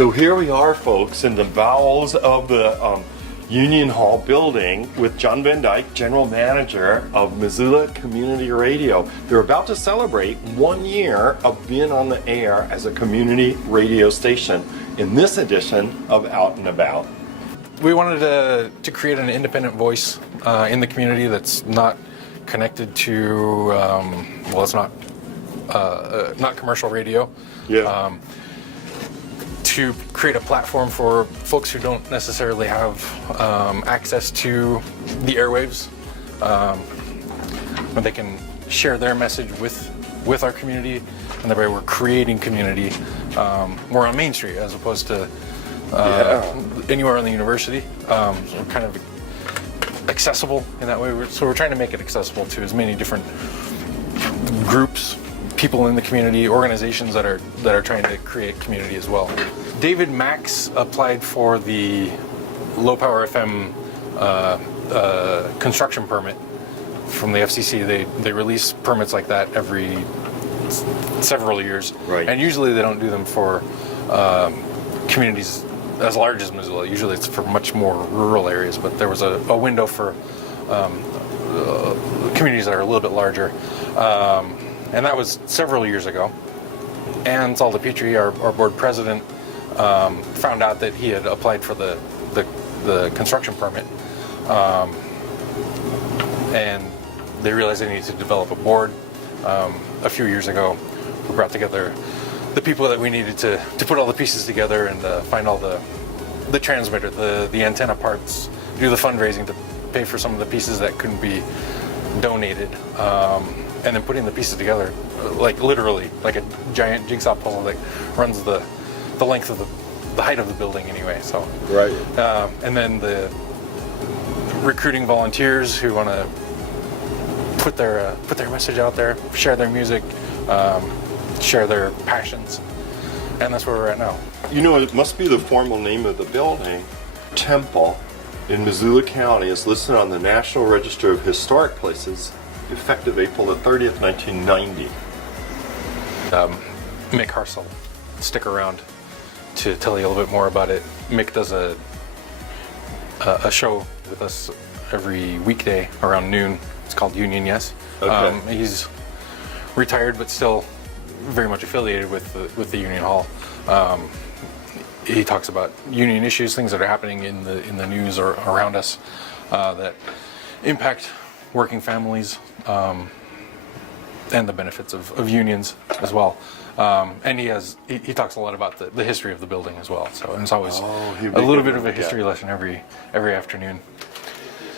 So here we are, folks, in the bowels of the Union Hall building with Jon Van Dyke, General Manager of Missoula Community Radio. They're about to celebrate 1 year of being on the air as a community radio station in this edition of Out and About. We wanted to create an independent voice in the community that's not connected to, it's not commercial radio. Yeah. To create a platform for folks who don't necessarily have access to the airwaves, but they can share their message with our community, and that way we're creating community more on Main Street as opposed to anywhere on the university. So we're kind of accessible in that way. So we're trying to make it accessible to as many different groups, people in the community, organizations that are trying to create community as well. David Max applied for the low power FM construction permit from the FCC. They release permits like that every several years, right? And usually they don't do them for communities as large as Missoula. Usually it's for much more rural areas, but there was a window for communities that are a little bit larger. And that was several years ago. And Zalda Petrie, our board president, found out that he had applied for the construction permit. And they realized they needed to develop a board. A few years ago, we brought together the people that we needed to put all the pieces together and find all the transmitter, the antenna parts, do the fundraising to pay for some of the pieces that couldn't be donated. And then putting the pieces together, like literally, like a giant jigsaw puzzle that runs the length of the height of the building anyway. So right. And then the recruiting volunteers who want to put their message out there, share their music, share their passions, and that's where we're at now. You know, it must be the formal name of the building. Temple in Missoula County is listed on the National Register of Historic Places, effective April the 30th, 1990. Mick Harsel, stick around to tell you a little bit more about it. Mick does a show with us every weekday around noon. It's called Union Yes. Okay. He's retired, but still very much affiliated with the Union Hall. He talks about union issues, things that are happening in the news or around us that impact working families, and the benefits of unions as well. And he talks a lot about the history of the building as well. So and it's always a little bit of a history lesson every afternoon.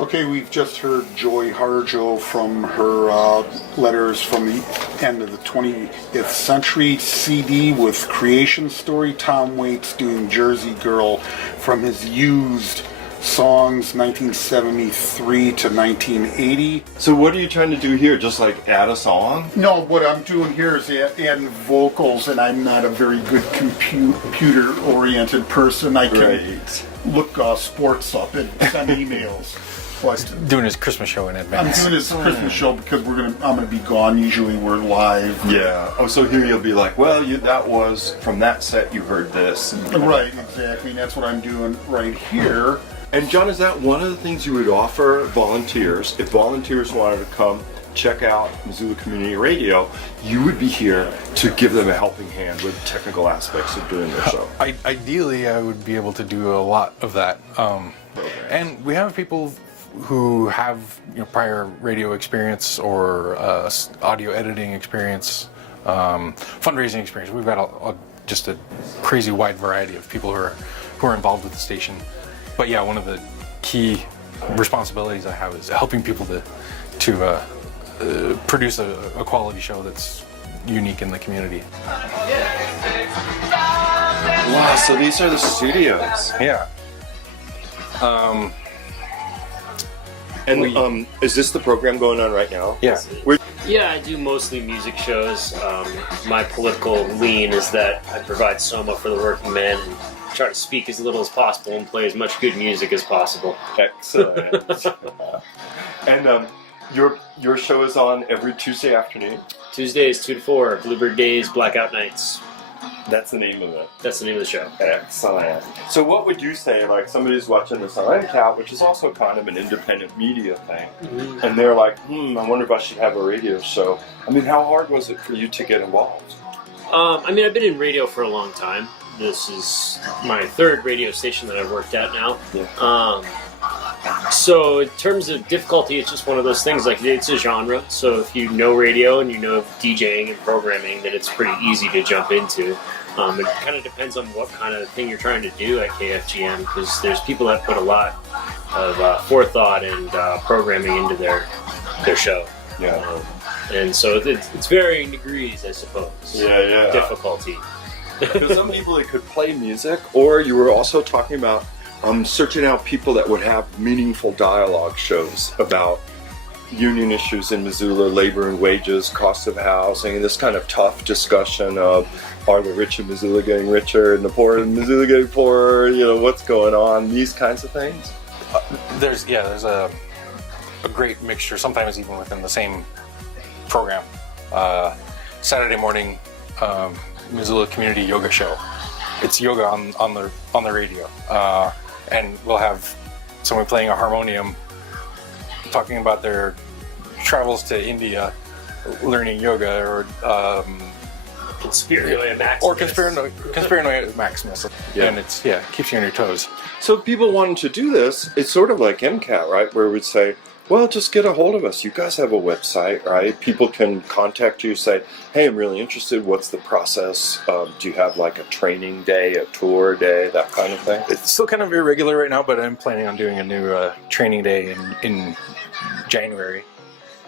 Okay, we've just heard Joy Harjo from her letters from the end of the 20th century CD with Creation Story. Tom Waits doing Jersey Girl from his used songs 1973 to 1980. So what are you trying to do here? Just like add a song? No, what I'm doing here is adding vocals, and I'm not a very good computer-oriented person. I can look sports up and send emails. Doing his Christmas show in advance. I'm doing his Christmas show because I'm gonna be gone. Usually we're live. Yeah. Oh, so here you'll be like, well, that was from that set. You heard this. Right. Exactly. And that's what I'm doing right here. And John, is that one of the things you would offer volunteers? If volunteers wanted to come check out Missoula Community Radio, you would be here to give them a helping hand with technical aspects of doing their show. Ideally, I would be able to do a lot of that. And we have people who have prior radio experience or audio editing experience, fundraising experience. We've got just a crazy wide variety of people who are involved with the station. But yeah, one of the key responsibilities I have is helping people to produce a quality show that's unique in the community. Wow, so these are the studios. Yeah. And is this the program going on right now? Yeah. Yeah, I do mostly music shows. My political lean is that I provide soma for the working man and try to speak as little as possible and play as much good music as possible. Excellent. And your show is on every Tuesday afternoon? Tuesdays, 2 to 4, Bluebird Days, Blackout Nights. That's the name of it. That's the name of the show. Excellent. So what would you say, like somebody's watching this on NCAT, which is also kind of an independent media thing, and they're like, I wonder if I should have a radio show. I mean, how hard was it for you to get involved? I mean, I've been in radio for a long time. This is my third radio station that I've worked at now. Yeah. So in terms of difficulty, it's just one of those things, like it's a genre. So if you know radio and you know DJing and programming, then it's pretty easy to jump into. It kind of depends on what kind of thing you're trying to do at KFGM, because there's people that put a lot of forethought and programming into their show. Yeah. And so it's varying degrees, I suppose. Yeah. Difficulty. Because some people, they could play music, or you were also talking about searching out people that would have meaningful dialogue shows about union issues in Missoula, labor and wages, cost of housing, and this kind of tough discussion of, are the rich in Missoula getting richer and the poor in Missoula getting poorer, what's going on, these kinds of things? There's a great mixture, sometimes even within the same program. Saturday morning, Missoula Community Yoga Show. It's yoga on the radio, and we'll have someone playing a harmonium, talking about their travels to India, learning yoga, or Conspiranoia Maximus. Or Conspiranoia Maximus. Yeah. And it's keeps you on your toes. So if people wanted to do this, it's sort of like MCAT, right? Where we'd say, well, just get a hold of us. You guys have a website, right? People can contact you, say, hey, I'm really interested. What's the process? Do you have like a training day, a tour day, that kind of thing? It's still kind of irregular right now, but I'm planning on doing a new training day in January.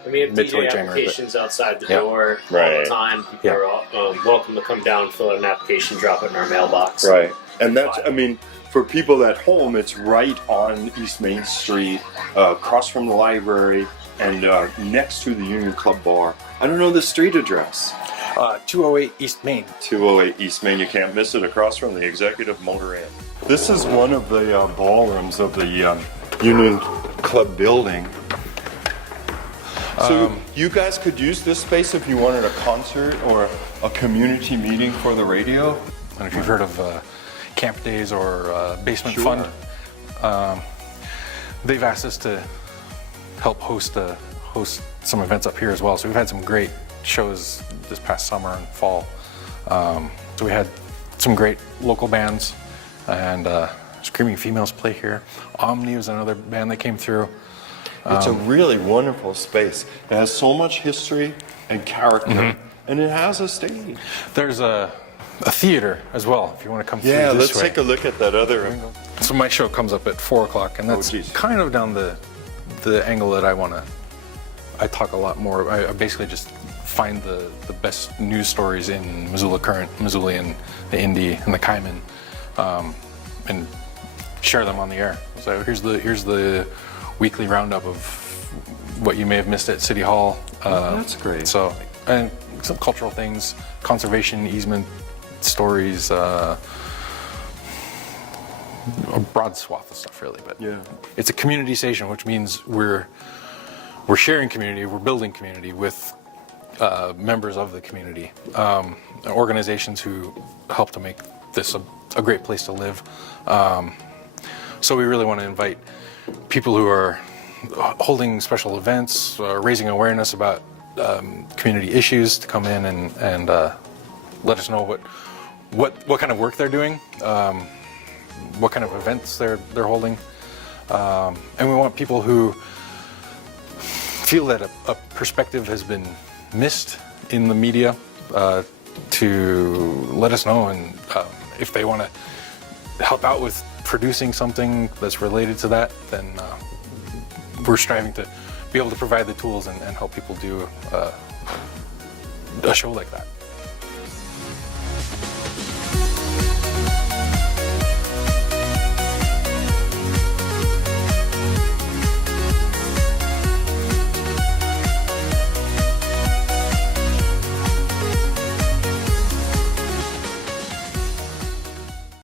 And we have Mid-to-late DJ January, applications outside the door all Right. the time. People are all, welcome to come down, fill out an application, drop it in our mailbox. Right. And that's, I mean, for people at home, it's right on East Main Street, across from the library, and next to the Union Club Bar. I don't know the street address. 208 East Main. 208 East Main. You can't miss it, across from the Executive Motor Inn. This is one of the ballrooms of the Union Club building. So you guys could use this space if you wanted a concert or a community meeting for the radio? And if you've heard of Camp Days or Basement Sure. Fund, they've asked us to help host some events up here as well. So we've had some great shows this past summer and fall. So we had some great local bands, and Screaming Females play here. Omni was another band that came through. It's a really wonderful space. It has so much history and character, and it has a stage. There's a theater as well, if you want to come through Yeah, this let's way. take a look at that other. So my show comes up at 4 o'clock, and that's geez. kind of down the angle that I talk a lot more. I basically just find the best news stories in Missoula Current, Missoulian, the Indy, and the Kaiman, and share them on the air. So here's the weekly roundup of what you may have missed at City Hall. That's great. So, and some cultural things, conservation, easement stories, a broad swath of stuff really. But Yeah. it's a community station, which means we're sharing community, we're building community with members of the community, organizations who help to make this a great place to live. So we really want to invite people who are holding special events, raising awareness about community issues to come in and let us know what kind of work they're doing, what kind of events they're holding, and we want people who feel that a perspective has been missed in the media to let us know, and if they want to help out with producing something that's related to that, then we're striving to be able to provide the tools and help people do a show like that.